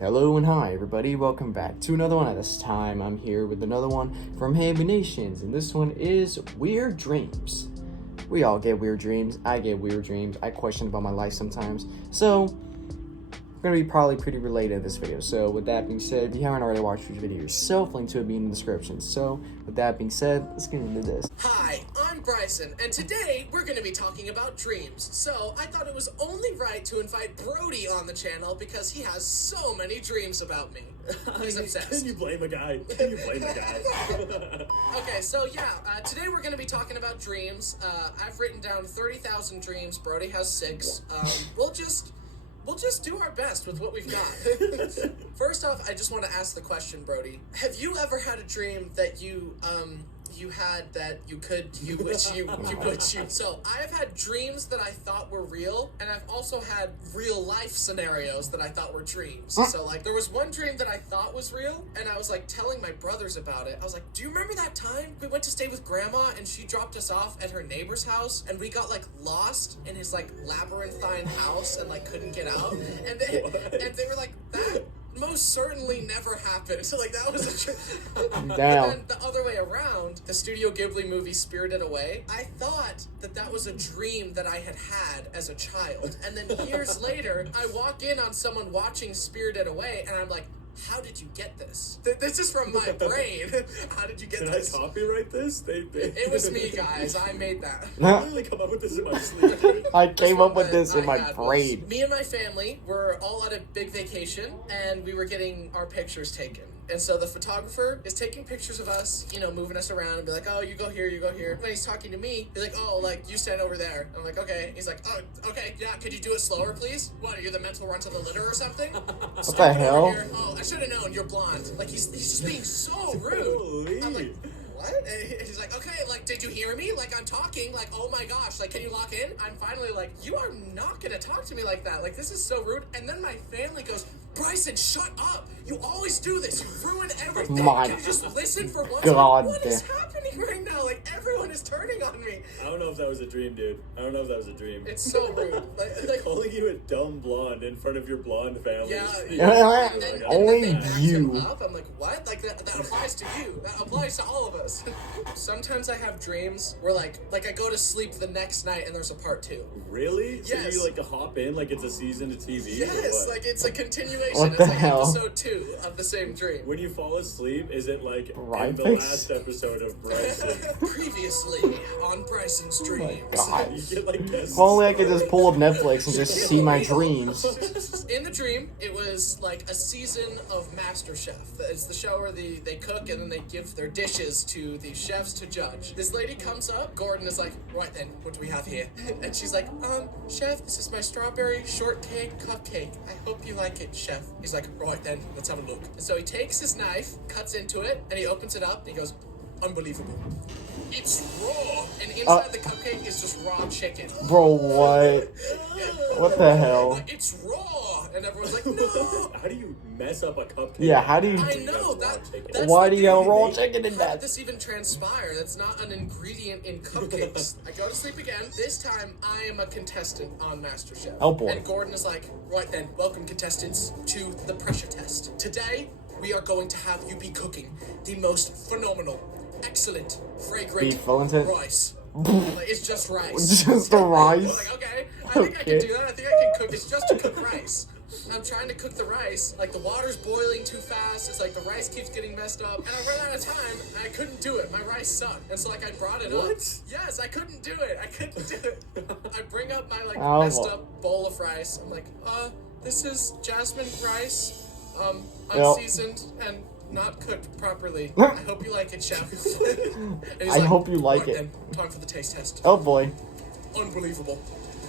Hello and hi everybody, welcome back to another one. At this time I'm here with another one from Hamby Nations, and this one is Weird Dreams. We all get weird dreams. I get weird dreams. I question about my life sometimes. So we're gonna be probably pretty related in this video. So with that being said, if you haven't already watched this video yourself, link to it will be in the description. So with that being said, let's get into this. Hi, I'm Bryson, and today we're going to be talking about dreams. So I thought it was only right to invite Brody on the channel because he has so many dreams about me. He's obsessed. Can you blame a guy? Okay, so today we're going to be talking about dreams. I've written down 30,000 dreams. Brody has 6. We'll just do our best with what we've got. First off, I just want to ask the question, Brody. Have you ever had a dream that you had that you could, So I have had dreams that I thought were real, and I've also had real life scenarios that I thought were dreams. So like there was one dream that I thought was real, and I was like telling my brothers about it. I was like, do you remember that time we went to stay with grandma and she dropped us off at her neighbor's house and we got like lost in his like labyrinthine house and like couldn't get out? And they were like, that most certainly never happened. So like that was a Damn. And then the other way around, the Studio Ghibli movie Spirited Away, I thought that was a dream that I had as a child. And then years later, I walk in on someone watching Spirited Away and I'm like, how did you get this? This is from my brain. How did you get this? Did I copyright this? It was me, guys. I made that. I literally come up with this in my sleep, dude. I came up with this in my brain. Me and my family were all on a big vacation, and we were getting our pictures taken. And so the photographer is taking pictures of us, moving us around and be like, oh, you go here, you go here. When he's talking to me, he's like, oh, like, you stand over there. I'm like, okay. He's like, oh, okay, yeah, could you do it slower, please? What, are you the mental runt of the litter or something? What the hell? Oh, I should have known, you're blonde. Like, he's just being so rude. Holy. I'm like, what? And he's like, okay, like, did you hear me? Like, I'm talking, like, oh my gosh, like, can you lock in? I'm finally like, you are not gonna talk to me like that. Like, this is so rude. And then my family goes, Bryson, shut up. You always do this. You ruin everything. My Can you just listen for once? God. What is happening right now? Like, everyone is turning on me. I don't know if that was a dream, dude. It's so rude. Like calling you a dumb blonde in front of your blonde family. Yeah. And then Only they backed you. him up. I'm like, what? Like, that applies to you. That applies to all of us. Sometimes I have dreams where, like I go to sleep the next night and there's a part 2. Really? Yes. So you, like, hop in like it's a season of TV? Yes, like, it's a continuation. What It's the like hell? episode 2 of the same dream. When you fall asleep, is it like Right in the face? last episode of Bryson? Previously on Bryson's Dreams. God. You get like guests. If only I could just pull up Netflix and just see my dreams. In the dream, it was like a season of MasterChef. It's the show where they cook and then they give their dishes to the chefs to judge. This lady comes up, Gordon is like, right then, what do we have here? And she's like, chef, this is my strawberry shortcake cupcake. I hope you like it, chef. He's like, right then, let's have a look. And so he takes his knife, cuts into it, and he opens it up, and he goes, unbelievable. It's raw, and inside the cupcake is just raw chicken. Bro, what? What the hell? Like, it's raw, and everyone's like, no. How do you mess up a cupcake? Yeah, how do you... I know that's Why the do you have thing. raw chicken in How that? did this even transpire? That's not an ingredient in cupcakes. I go to sleep again. This time, I am a contestant on MasterChef. Oh, boy. And Gordon is like, right then, welcome contestants to the pressure test. Today, we are going to have you be cooking the most phenomenal, excellent, fragrant Beef Wellington? rice. Like, it's just rice. Just the rice? Like, okay, I think I can do that. I think I can cook. It's just to cook rice. I'm trying to cook the rice. Like, the water's boiling too fast. It's like the rice keeps getting messed up. And I ran out of time. And I couldn't do it. My rice sucked. And so, like, I brought it up. What? Yes, I couldn't do it. I couldn't do it. I bring up my, like, Oh, messed boy. up bowl of rice. I'm like, this is jasmine rice, Yep. unseasoned and not cooked properly. I hope you like it, chef. And he's I hope you like "Right it." then, time for the taste test. Oh boy. Unbelievable.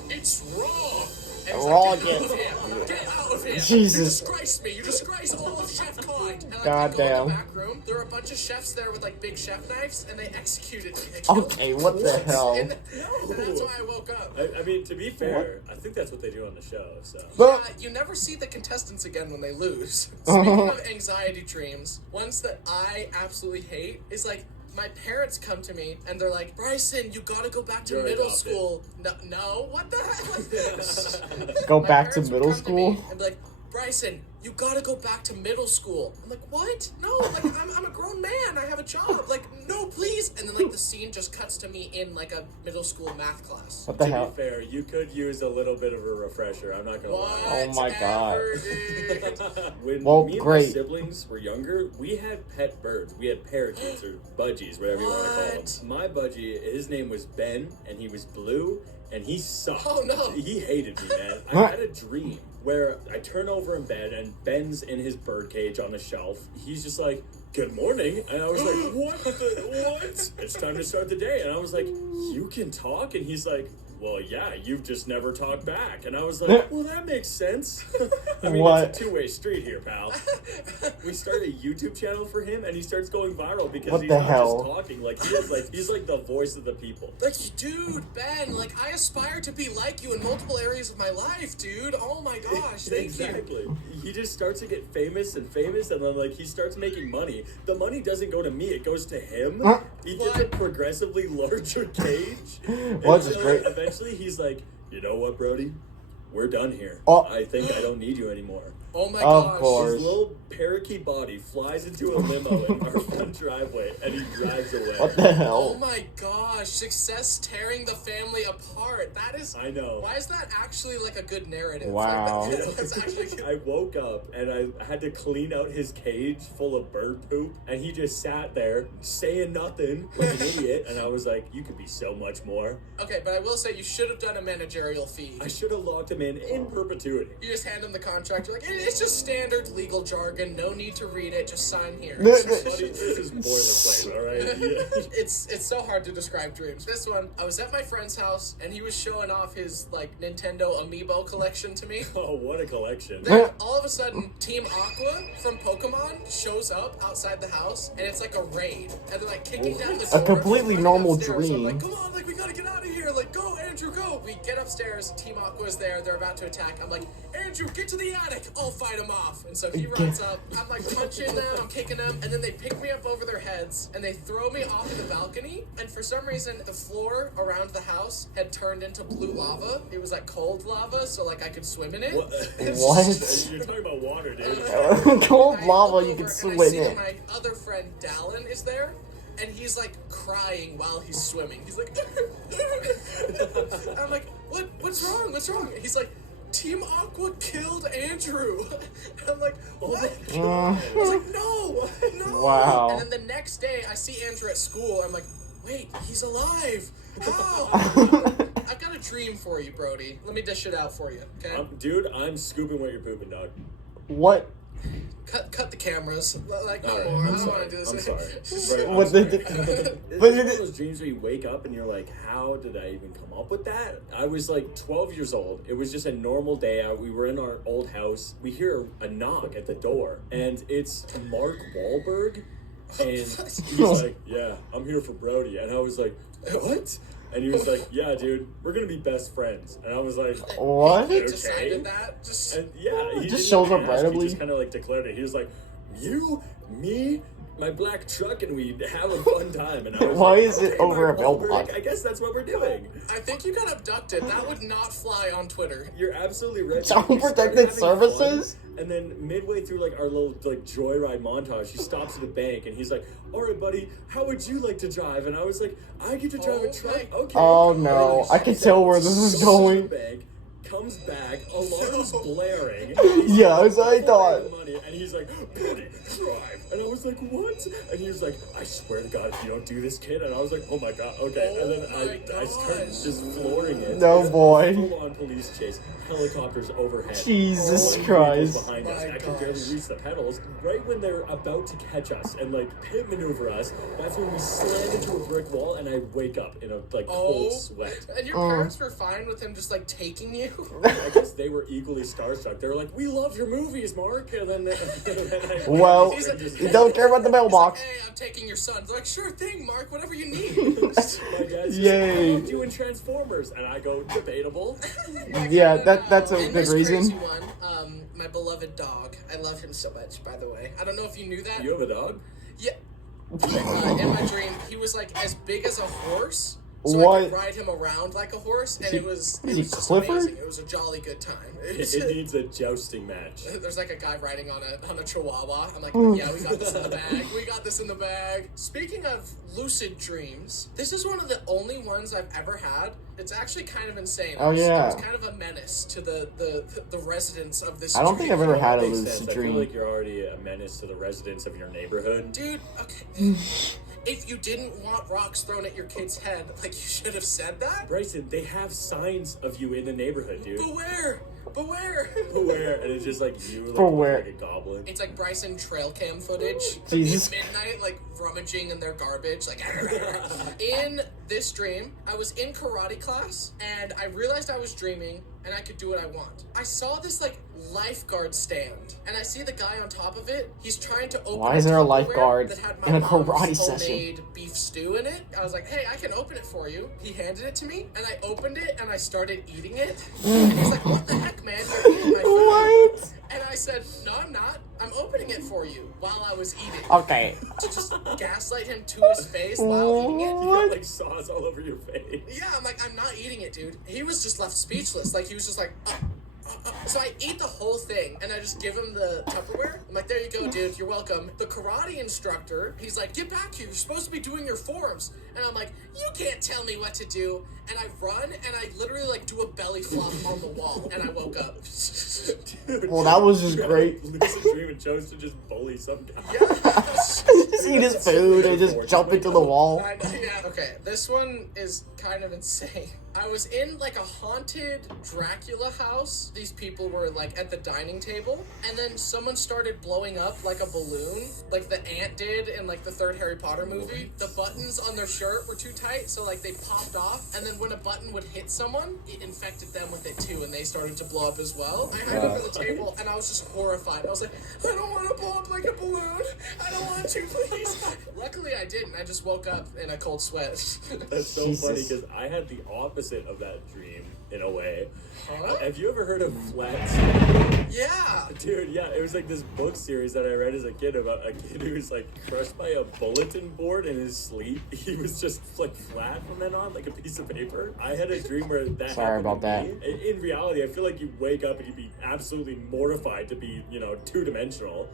It's raw. And he's Raw, like, get out yeah. of here. Get out of here. Jesus. You disgrace me. You disgrace all of chef kind. And like, God I go in damn. the back room. There are a bunch of chefs there with like big chef knives, and they executed me. They killed Okay, me. what the hell? And that's why I woke up. I mean, to be fair, I think that's what they do on the show. So You never see the contestants again when they lose. Speaking of anxiety dreams, ones that I absolutely hate is like, my parents come to me and they're like, Bryson, you gotta go back to You're middle adopted. school. No, what the heck? Like, Go my back to parents would middle come to school? me and be like, Bryson, you gotta go back to middle school. I'm like, what? No, like, I'm a grown man. I have a job. Like, no, please. And then, like, the scene just cuts to me in, like, a middle school math class. What the To hell? be fair, you could use a little bit of a refresher. I'm not gonna lie. Oh my God. Whatever, dude. When Well, me and great. my siblings were younger, we had pet birds. We had parakeets or budgies, whatever you want to call What? them. My budgie, his name was Ben, and he was blue, and he sucked. Oh, no. He hated me, man. I had a dream where I turn over in bed, and Ben's in his bird cage on the shelf. He's just like, good morning. And I was like, what? It's time to start the day. And I was like, you can talk? And he's like, well, yeah, you've just never talked back. And I was like, well, that makes sense. I mean, What? it's a two-way street here, pal. We started a YouTube channel for him, and he starts going viral because What he's the not hell? just talking. Like, he's like the voice of the people. Like, dude, Ben, like, I aspire to be like you in multiple areas of my life, dude. Oh my gosh, thank you. Exactly. He just starts to get famous, and then, like, he starts making money. The money doesn't go to me, it goes to him. Huh? He gets a progressively larger cage. Well, And that's so great. Eventually, he's like, you know what, Brody? We're done here. Oh. I think I don't need you anymore. Oh my Of gosh. course. His little parakeet body flies into a limo in our front driveway, and he drives away. What the Oh hell? my gosh, success tearing the family apart. That is. I know. Why is that actually like a good narrative? Wow. Like, that's actually good. I woke up and I had to clean out his cage full of bird poop, and he just sat there saying nothing like an idiot. And I was like, you could be so much more. Okay, but I will say you should have done a managerial fee. I should have locked him in perpetuity. You just hand him the contract. You're like, it's just standard legal jargon. No need to read it. Just sign here. Buddy, this is boilerplate, all right? Yeah. It's so hard to describe dreams. This one, I was at my friend's house and he was showing off his like Nintendo Amiibo collection to me. Oh, what a collection. Then all of a sudden, Team Aqua from Pokemon shows up outside the house, and it's like a raid. And they're like kicking down the A door. completely running normal upstairs. So I'm dream. like, come on, like we gotta get out of here. Like, go, Andrew, go. We get upstairs. Team Aqua's there. They're about to attack. I'm like, Andrew, get to the attic. I'll fight him off. And so he runs up. I'm like punching them. I'm kicking them, and then they pick me up over their heads and they throw me off the balcony. And for some reason, the floor around the house had turned into blue lava. It was like cold lava, so like I could swim in it. What? What? You're talking about water, dude. Cold I lava, look you over can and swim I see in. that my other friend Dallin is there, and he's like crying while he's swimming. He's like, I'm like, what's wrong? What's wrong? He's like, Team Aqua killed Andrew. I'm like, what? I was like, no. Wow. And then the next day, I see Andrew at school. I'm like, wait, he's alive. How? I've got a dream for you, Brody. Let me dish it out for you, okay? Dude, I'm scooping what you're pooping, dog. What? Cut the cameras. Like, no All right, more. I I'm don't sorry. want to do this. I'm sorry. Right, I'm What sorry. the? It's But one of it- those dreams where you wake up and you're like, how did I even come up with that? I was like 12 years old. It was just a normal day out. We were in our old house. We hear a knock at the door, and it's Mark Wahlberg. And he's like, yeah, I'm here for Brody. And I was like, what? And he was like, yeah, dude, we're going to be best friends. And I was like, What? He Okay. decided that. Just and yeah, he Just didn't shows up ask, randomly? He just kind of like declared it. He was like, you, me, my black truck, and we have a fun time. And I was Why like, is it okay, over Mark a mailbox? Wahlberg, I guess that's what we're doing. I think you got abducted. That would not fly on Twitter. You're absolutely right. Child We started Protective having Services? fun, and then midway through like our little like joyride montage, he stops at the bank and he's like, "All right, buddy, how would you like to drive?" And I was like, "I get to drive Oh a truck." my- Okay. Oh, come no. on." I can tell where this is Goes to going. the bank, comes back, alarms blaring. Yeah, as I thought. Money, and he's like, "Buddy, drive." And I was like, "What?" And he was like, "I swear to God, if you don't do this, kid." And I was like, "Oh my God, okay." Oh and then my I started gosh. just flooring it. No, boy. Full-on police chase, helicopters overhead. Jesus All Christ. vehicles behind us. My I could barely gosh. reach the pedals. Right when they're about to catch us and like pit maneuver us, that's when we slam into a brick wall, and I wake up in a like cold sweat. And your parents were fine with him just like taking you? I guess they were equally starstruck. They were like, "We love your movies, Mark." And then, Well, He's like- you don't care about the He's like, mailbox. hey, I'm taking your son. They're like, sure thing, Mark, whatever you need. my dad's just Yay. like, "I'm doing Transformers," and I go, "Debatable." Yeah, that's a And good this reason. crazy one, my beloved dog. I love him so much, by the way. I don't know if you knew that. You have a dog? Yeah. In my dream, he was like as big as a horse, so I What? could ride him around like a horse, and it was Is he just Clifford? amazing. It was a jolly good time. It needs a jousting match. There's like a guy riding on a chihuahua. I'm like, Oh. yeah, we got this in the bag. We got this in the bag. Speaking of lucid dreams, this is one of the only ones I've ever had. It's actually kind of insane. Oh, yeah. It's kind of a menace to the residents of this I don't think I've ever had a Makes lucid sense. I dream. feel like you're already a menace to the residents of your neighborhood. Dude, okay. If you didn't want rocks thrown at your kid's head, like, you should have said that. Bryson, they have signs of you in the neighborhood, dude. Beware! Beware! Beware, and it's just like you, like, Beware. like a goblin. It's like Bryson trail cam footage. Jesus. In midnight, like rummaging in their garbage. Like, in this dream, I was in karate class and I realized I was dreaming and I could do what I want. I saw this like lifeguard stand and I see the guy on top of it. He's trying to open. Why is there a Tupperware lifeguard that had in a my karate mom's session? homemade beef stew in it? I was like, hey, I can open it for you. He handed it to me and I opened it and I started eating it. And he's like, what the heck, man? You're eating my food. What? And I said, no, I'm not. I'm opening it for you while I was eating. Okay. To just gaslight him to his face while eating it. You got like sauce all over your face. Yeah, I'm like, I'm not eating it, dude. He was just left speechless. Like, he was just like, So I eat the whole thing, and I just give him the Tupperware. I'm like, there you go, dude. You're welcome. The karate instructor, he's like, get back here. You're supposed to be doing your forms. And I'm like, you can't tell me what to do. And I run, and I literally, like, do a belly flop on the wall, and I woke up. Dude, Well, that was just you had great. a lucid dream and chose to just bully some guy. Yeah. Just eat his food and just jump into the wall. I know, yeah. Okay, this one is kind of insane. I was in like a haunted Dracula house. These people were like at the dining table, and then someone started blowing up like a balloon, like the ant did in like the third Harry Potter movie. The buttons on their shirt were too tight, so like they popped off, and then when a button would hit someone, it infected them with it too, and they started to blow up as well. I hid under the table, and I was just horrified. I was like, I don't want to blow up like a balloon. I don't want to, please. Luckily, I didn't. I just woke up in a cold sweat. That's so Jesus. funny because I had the opposite of that dream in a way. Huh? Have you ever heard of Flat? Yeah. Dude, yeah, it was like this book series that I read as a kid about a kid who was like crushed by a bulletin board in his sleep. He was just like flat from then on, like a piece of paper. I had a dream where that Sorry happened about to that. me. In reality, I feel like you wake up and you'd be absolutely mortified to be, two-dimensional.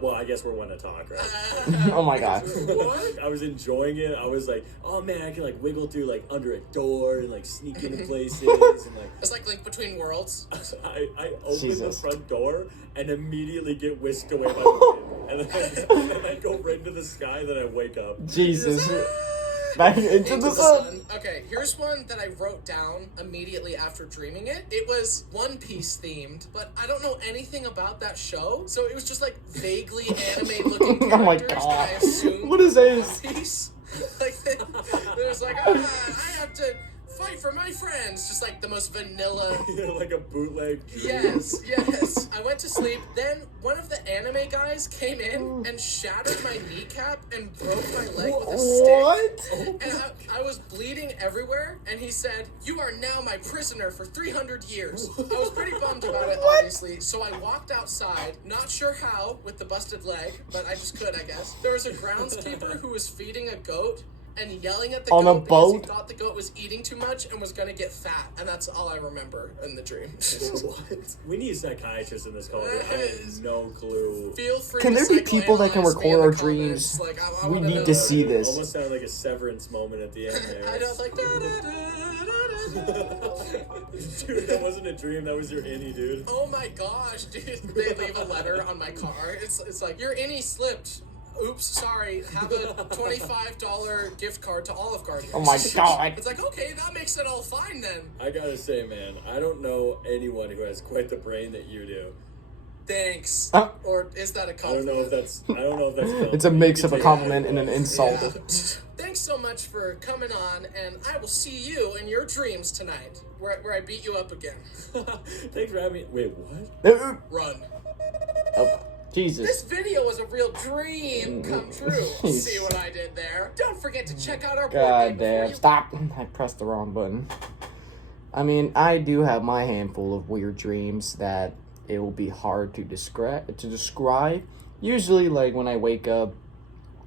Well, I guess we're one to talk, right? Oh my god. What? I was enjoying it. I was like, oh man, I can like wiggle through like under a door and like sneak into places and like It's like Link Between Worlds. I open Jesus. the front door and immediately get whisked away by the wind. And then I go right into the sky, then I wake up. Jesus. Back into the sun. Okay, here's one that I wrote down immediately after dreaming it. It was One Piece themed, but I don't know anything about that show, so it was just like vaguely anime looking characters. Oh my that I god. assumed What is this? One Piece. Like, there was like, I have to fight for my friends. Just like the most vanilla. Like a bootleg. Yes. I went to sleep. Then one of the anime guys came in and shattered my kneecap and broke my leg with a stick. What? And I was bleeding everywhere, and he said, you are now my prisoner for 300 years. I was pretty bummed about it, obviously, so I walked outside, not sure how, with the busted leg, but I just could, I guess. There was a groundskeeper who was feeding a goat and yelling at the On goat a because boat? he thought the goat was eating too much and was going to get fat, and that's all I remember in the dream. What? We need a psychiatrist in this call. I have no clue. Feel free Can to there be people that can psychoanalyze me in record our the comments. dreams? Like, I We wanna need know. to see this. Almost sounded like a severance moment at the end there. I know, like, Dude, that wasn't a dream. That was your innie, dude. oh my gosh, dude. They leave a letter on my car. It's like, your innie slipped. Oops, sorry. Have a $25 gift card to Olive Garden. Oh my god. It's like, okay, that makes it all fine then. I gotta say, man, I don't know anyone who has quite the brain that you do. Thanks. Huh? Or is that a I don't compliment? know if that's. It's a mix You of can a take compliment it. and an insult. Yeah. Thanks so much for coming on, and I will see you in your dreams tonight, where I beat you up again. Thanks for having me. Wait, what? Run. Oh, Jesus. This video was a real dream come true. See what I did there? Don't forget to check out our board God game before damn. you... Stop. I pressed the wrong button. I mean, I do have my handful of weird dreams that it will be hard to describe. Usually, like, when I wake up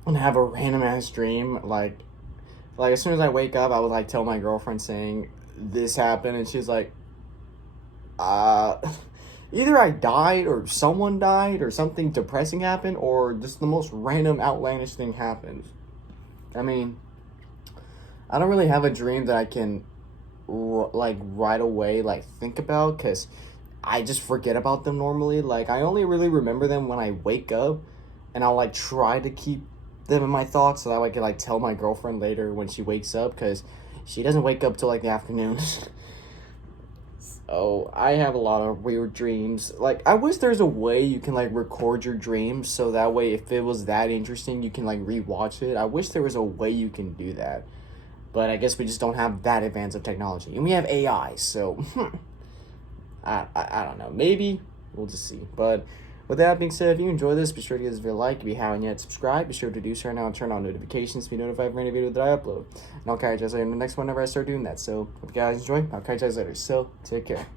and have a random ass dream, like, Like, as soon as I wake up, I would, like, tell my girlfriend saying, this happened, and she's like, either I died, or someone died, or something depressing happened, or just the most random, outlandish thing happened. I mean, I don't really have a dream that I can, like, right away, like, think about, because I just forget about them normally. Like, I only really remember them when I wake up, and I'll, like, try to keep them in my thoughts so that I can, like, tell my girlfriend later when she wakes up, because she doesn't wake up till, like, the afternoon. So, I have a lot of weird dreams. Like, I wish there's a way you can, like, record your dreams, so that way, if it was that interesting, you can, like, rewatch it. I wish there was a way you can do that. But I guess we just don't have that advanced of technology. And we have AI, so... I don't know. Maybe. We'll just see. But with that being said, if you enjoy this, be sure to give this video a like. If you haven't yet, subscribe. Be sure to do so right now and turn on notifications to be notified for any video that I upload. And I'll catch you guys later in the next one whenever I start doing that. So, hope you guys enjoy. I'll catch you guys later. So, take care.